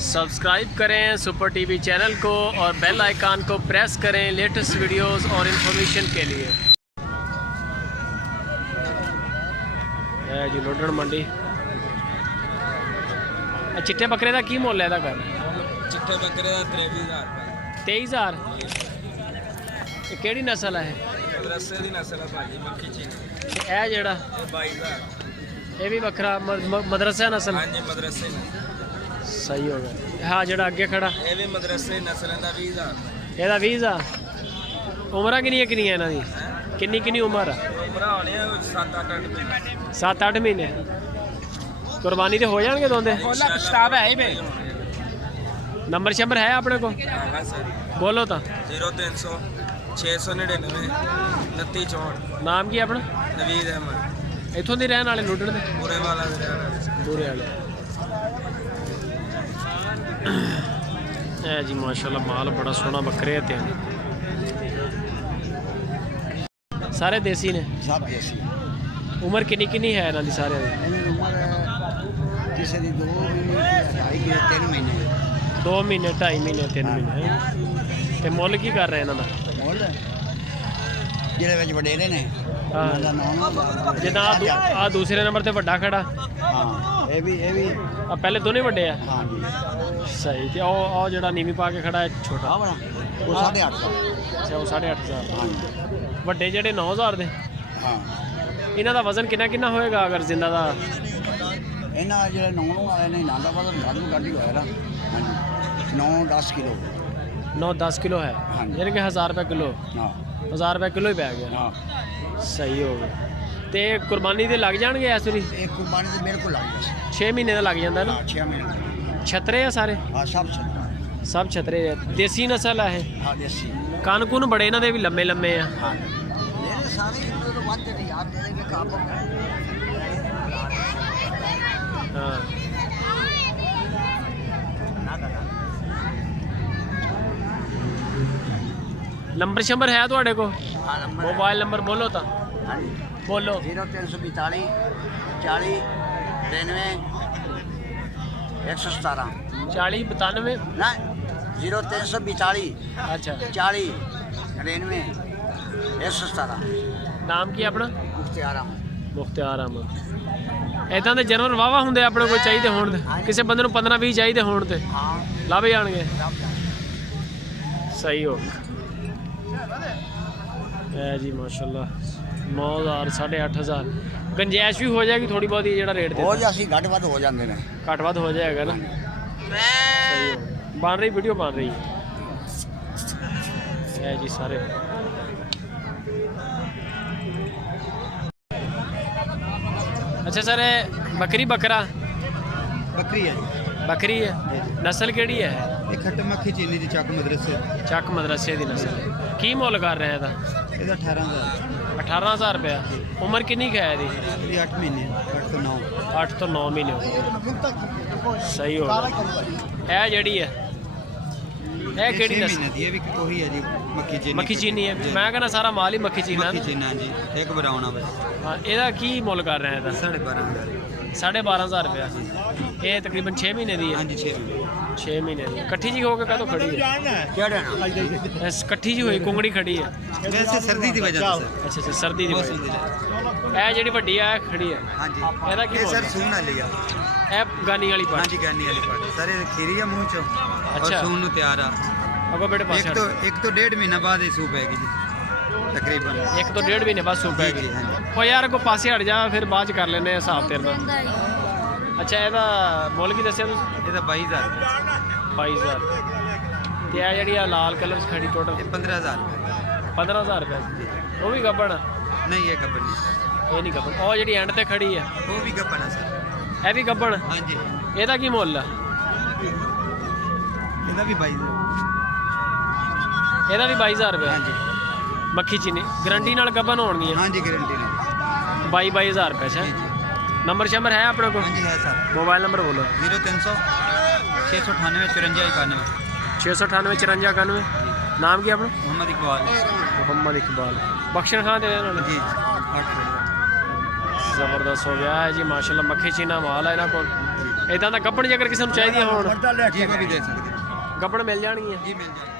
Subscribe करें super TV channel को और बेल आइकन को प्रेस करें लेटेस्ट वीडियोस और इन्फॉर्मेशन के लिए। जी लोडण मंडी चिट्टे बकरे का की मुल है? चिट्टे बकरे का 23,000। ये केड़ी नस्ल है? मदरसे दी नस्ल है भाजी, मक्खी चीनी। ए जेड़ा 22,000। ये भी बकरा मदरसा नस्ल? हाँ जी मदरसे नस्ल। सही हो गया। हाँ जेड़ा अगे खड़ा ये भी मदरसे नस्ल का 20,000। ਇਹਦਾ 20,000। ਉਮਰਾਂ ਕਿੰਨੀਆਂ ਇਹਨਾਂ ਦੀ? ਕਿੰਨੀ ਉਮਰ ਆ? उम्र होनी है 7-8 महीने। 7-8 महीने। कुर्बानी तो हो जाएंगे दोंदे? किताब है ही नंबर शंबर है अपने को? बोलो तो। 0300 699 2964। नाम की अपना? नवीद अहमद। इथों दी रहने वाले लुडण दे? पूरे वाला पूरे वाले। है जी माशाल्लाह माल बड़ा सोहना बकरे ते सारे देसी ने? सब देसी। उम्र किन्नी है इन्हां दी सारे दी? उम्र किसी दी 2 महीने 3 महीने 2 महीने 2.5 महीने 3 महीने। ते मुੱਲ की कर रहे हैं इन्हां दा? मुੱਲ ਜਿਹੜੇ ਵਿੱਚ ਵਡੇਰੇ ਨੇ ਉਹਨਾਂ ਦਾ ਨਾਮ जिदा आ दूसरे नंबर ते वड्डा खड़ा? ਹਾਂ ਇਹ ਵੀ आ पहले दोनों वड्डे आ? ਹਾਂ ਜੀ। सही ते ओ जेड़ा नीवी पा के खड़ा है छोटा? ਆ ਬਣਾ ਉਹ 850। अच्छा वो 8,500। ਹਾਂ ਜੀ। ਵੱਡੇ ਜਿਹੜੇ 9,000 ਦੇ? ਹਾਂ ਇਹਨਾਂ ਦਾ ਵਜ਼ਨ ਕਿੰਨਾ ਹੋਏਗਾ ਅਗਰ ਜ਼ਿੰਦਾ ਦਾ? ਇਹਨਾਂ ਜਿਹੜੇ 9 ਨੂੰ ਆਏ ਨੇ ਇਹਨਾਂ ਦਾ ਵਜ਼ਨ ਗੱਡ ਹੀ ਹੋਇਆ ਨਾ। ਹਾਂਜੀ 9-10 ਕਿਲੋ। 9-10 किलो है? हाँ जी। यानी कि 1000 रुपये किलो? ਹਾਂ 1000 रुपये किलो ही पै गया। ਹਾਂ सही हो गया। तो कुर्बानी दे लग जाएंगे इस वारी? ਇਹ ਕੁਰਬਾਨੀ ਤੇ ਬਿਲਕੁਲ ਲੱਗ ਗਿਆ 6 महीने का लग जाता है ना? 6 ਮਹੀਨੇ। छतरे है सारे? ਹਾਂ ਸਭ सब छतरे है। देसी नस्ल है? ਹਾਂ ਦੇਸੀ। कन कुन बड़े इन्हों के भी लम्बे लम्बे हैं? ਹਾਂ ਇਹ ਸਾਰੇ ਇੱਕ ਤੋਂ ਵੱਧ ਨਹੀਂ ਯਾਰ ਜਿਹੜੇ ਵੀ ਕੰਮ हाँ नंबर शंबर है थोड़े को? मोबाइल नंबर बोलो तो। बोलो। 0342 40 93 117। 40 92? ना 0342 अच्छा 40 93 117। नाम की अपना? मुख्तियार अहमद। ਮੁਖਤਿਆਰ ਅਹਿਮਦ। ਇਦਾਂ ਦੇ ਜਾਨਵਰ ਵਾਵਾ ਹੁੰਦੇ ਆਪਣੇ ਕੋਲ ਚਾਹੀਦੇ ਹੋਣ ਤੇ? ਕਿਸੇ ਬੰਦੇ ਨੂੰ 15-20 ਚਾਹੀਦੇ ਹੋਣ ਤੇ हाँ ਲੱਭ ਜਾਣਗੇ? ਸਹੀ ਹੋ ਹੈ ਜੀ ਮਾਸ਼ਾਅੱਲਾ। 9,000 8,500 ਗੰਜਾਇਸ਼ ਵੀ ਹੋ ਜਾਏਗੀ ਥੋੜੀ ਬਹੁਤੀ ਜਿਹੜਾ ਰੇਟ ਤੇ? हो जा सी घट वध हो जाते हैं। ਘੱਟ ਵੱਧ ਹੋ ਜਾਏਗਾ ਨਾ? ਸਹੀ ਹੋ ਬਣ ਰਹੀ ਵੀਡੀਓ ਬਣ ਰਹੀ ਹੈ ਜੀ ਸਾਰੇ। अच्छा सर बकरी बकरा? बकरी है जी। बकरी है? नस्ल केड़ी है? ये खट्ट मक्खी चीनी दी चक मदरसे। चक मदरसे की नस्ल। की मुल कर रहे हैं? ਇਹਦਾ 18,000। 18,000 रुपया। उम्र किन्नी है इसकी? ਇਹਦੀ 8 ਮਹੀਨੇ 8 ਤੋਂ 9। 8 तो 9 महीने हो गए। सही हो गया। है जड़ी है ਇਹ ਕਿਹੜੀ ਨਸਲ? ਮਹੀਨੇ ਦੀ ਇਹ ਵੀ ਉਹੀ ਹੈ ਜੀ ਮੱਖੀ ਚੀਨੀ। ਮੱਖੀ ਚੀਨੀ ਹੈ? ਮੈਂ ਕਹਿੰਦਾ ਸਾਰਾ ਮਾਲ ਹੀ ਮੱਖੀ ਚੀਨਾ। ਮੱਖੀ ਚੀਨਾ ਜੀ ਇੱਕ ਬਰਾਉਣਾ ਬਸ। ਹਾਂ ਇਹਦਾ ਕੀ ਮੁੱਲ ਕਰ ਰਹੇ ਇਹਦਾ? 12,500। 12,500 रुपया। ये तकरीबन 6 महीने दी है? हाँ जी 6 महीने। 6 महीने दी। कट्ठी जी होकर कदों खड़ी है? कट्ठी जी हुई कुंगड़ी खड़ी है? वैसे सर्दी की वजह से। अच्छा अच्छा सर्दी की मौसम वजह दी से। ਇਹ ਜਿਹੜੀ ਵੱਡੀ ਆ ਖੜੀ ਹੈ? हाँ जी ਇਹਦਾ ਕੀ ये ਮੁੱਲ सर ਹੈ? सून वाली है। ਇਹ ਗਾਨੀ ਵਾਲੀ हाँ ਪਾਟ? जी गानी वाली पाट सर ये खीरी है मुंह चो और अच्छा। सून नु तैयार आ। ਅਗੋ ਬੇਟੇ ਪਾਸੇ एक तो 1.5 महीना बाद ही सूप हैगी जी तकरीबन। 1 ਤੋਂ 1.5 ਮਹੀਨੇ ਬਾਅਦ ਸੂਪ जी ਹੈਗੀ। जी हाँ जी। ਉਹ ਯਾਰ ਕੋ ਪਾਸੇ ਹਟ ਜਾ ਫਿਰ ਬਾਅਦ ਚ ਕਰ ਲੈਨੇ ਆ ਹਿਸਾਬ ਤੇਰੇ ਦਾ। ਅੱਛਾ ਇਹਦਾ ਮੁੱਲ ਕੀ ਦੱਸਿਆ ਤੁਸੀਂ? ਇਹਦਾ 22,000 ਰੁਪਏ। 22,000। ਤੇ ਆ ਜਿਹੜੀ ਆ ਲਾਲ ਕਲਰ ਚ ਖੜੀ ਟੋਟਲ? ਇਹ 15,000 ਰੁਪਏ। 15,000 ਰੁਪਏ। ਉਹ ਵੀ ਗੱਬਣ? नहीं ये कब्बन नहीं ਇਹ ਨਹੀਂ ਗੱਬਣ। ਉਹ ਜਿਹੜੀ ਐਂਡ ਤੇ ਖੜੀ ਆ वो भी कब्बन है सर। ਇਹ ਵੀ ਗੱਬਣ? हाँ जी ਇਹਦਾ ਕੀ ਮੁੱਲ ਆ? ਇਹਦਾ ਵੀ 22,000। ਇਹਦਾ ਵੀ 22,000 ਰੁਪਏ? हाँ जी ਮੱਖੀ ਚੀਨੀ ਗਰੰਟੀ ਨਾਲ ਗੱਬਣ ਹੋਣਗੀਆਂ? हाँ जी गारंटी है। 22,000 रुपये से। जी जी नंबर शंबर है अपने को? हाँ जी है सर। मोबाइल नंबर बोलो। 0300 698 54 91। 698 54 91। नाम क्या अपना? मोहम्मद इकबाल। मोहम्मद इकबाल। बख्शन खान दे देना जी 8। ज़बरदस्त हो गया है जी माशाल्लाह। मक्खी चीना माल है इन्हों को। ਇਦਾਂ ਦਾ ਗੱਬਣ ਜੇ ਅਗਰ ਕਿਸੇ ਨੂੰ ਚਾਹੀਦੀਆਂ ਹੋਣ ਮਰਦਾ ਲੈ ਜੀ ਕੇ ਉਹ ਵੀ ਦੇ ਸਕਦੇ ਗੱਬਣ ਮਿਲ ਜਾਣਗੀਆਂ। ਜੀ ਮਿਲ ਜਾਏ